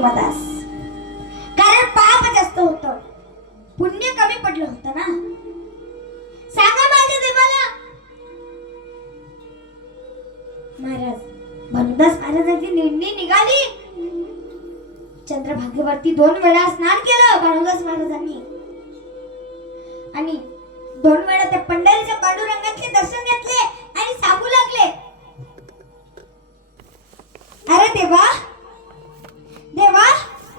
कुर्मदास, कारण पाप जास्त होतं, पुण्य कमी पडलं होतं ना. सांगा माझ्या देवाला. महाराज भानुदास महाराजांची निंदी निघाली. चंद्रभागेवरती 2 वेळा स्नान केलं भानुदास महाराजांनी आणि 2 वेळा त्या पंढरीच्या पांडुरंगाचे दर्शन घेतले आणि सांगू लागले, अरे देवा देवा,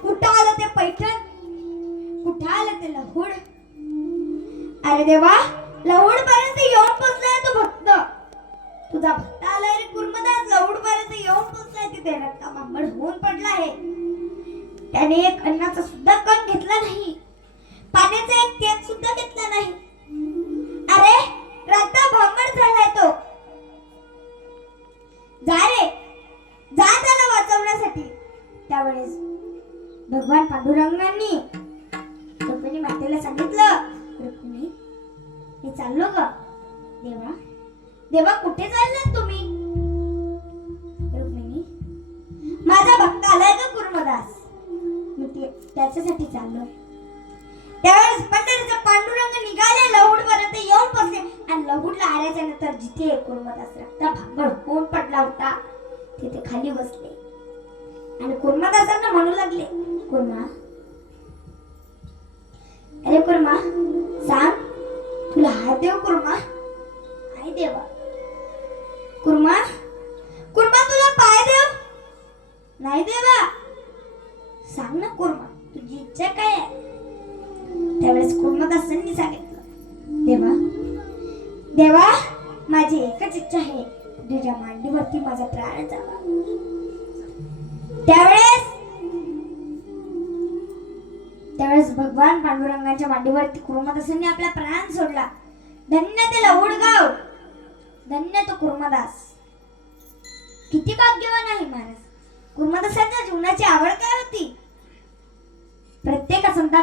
कुठं आलं ते पैठण, कुठं आलं ते लहुड. अरे देवा, लहुड पर्यंत येऊन पोचलाय तो भक्त, तुझा भक्त आलाय रे कुर्मदास, लहुड पर्यंत येऊन पोचलाय. तिथे रक्ता भांबड होऊन पडला आहे. त्याने एक अन्नाचा सुद्धा कण घेतला नाही, पाण्याचा एक थेंब सुद्धा घेतला नाही. अरे रक्ता भांबड झालाय तो. जा रे, जा त्याला वाचवण्यासाठी. त्यावेळेस भगवान पांडुरंगांनी रुक्मिणी मातेला सांगितलं, रुक्मिणी मी चाललो ग. देवा देवा, कुठे चाललात तुम्ही? रुक्मिणी, माझा भक्त आलाय ग कुर्मदास, मी त्याच्यासाठी चाललो. त्यावेळेस पंढरीचा पांडुरंग निघाले, लहुड पर्यंत येऊन पोचले आणि लहुडला आल्याच्या नंतर जिथे कुर्मदास रक्ता भांबड होऊन पडला होता तिथे खाली बसले आणि कुर्मदासांना म्हणू लागले, कुर्मा, अरे कुर्मा, सांग तुला हात देव कुर्मा? आई देवा. कुर्मा, कुर्मा तुला पाय देव? नाही देवा. सांग ना कुर्मा, तुझी इच्छा काय आहे? त्यावेळेस कुर्मदासांनी सांगितलं, देवा देवा, माझी एकच इच्छा आहे, तुझ्या मांडीवरती माझा प्राण जावा. त्यावेळेस भगवान पांडुरंगाच्या मांडीवरती कुर्मदासांनी आपला प्राण सोडला. धन्य ते लहुड गाव, धन्य तो कुर्मदास. किती भाग्यवान आहे महाराज. कुर्मदासांच्या जीवनाची आवड काय होती? प्रत्येक संतान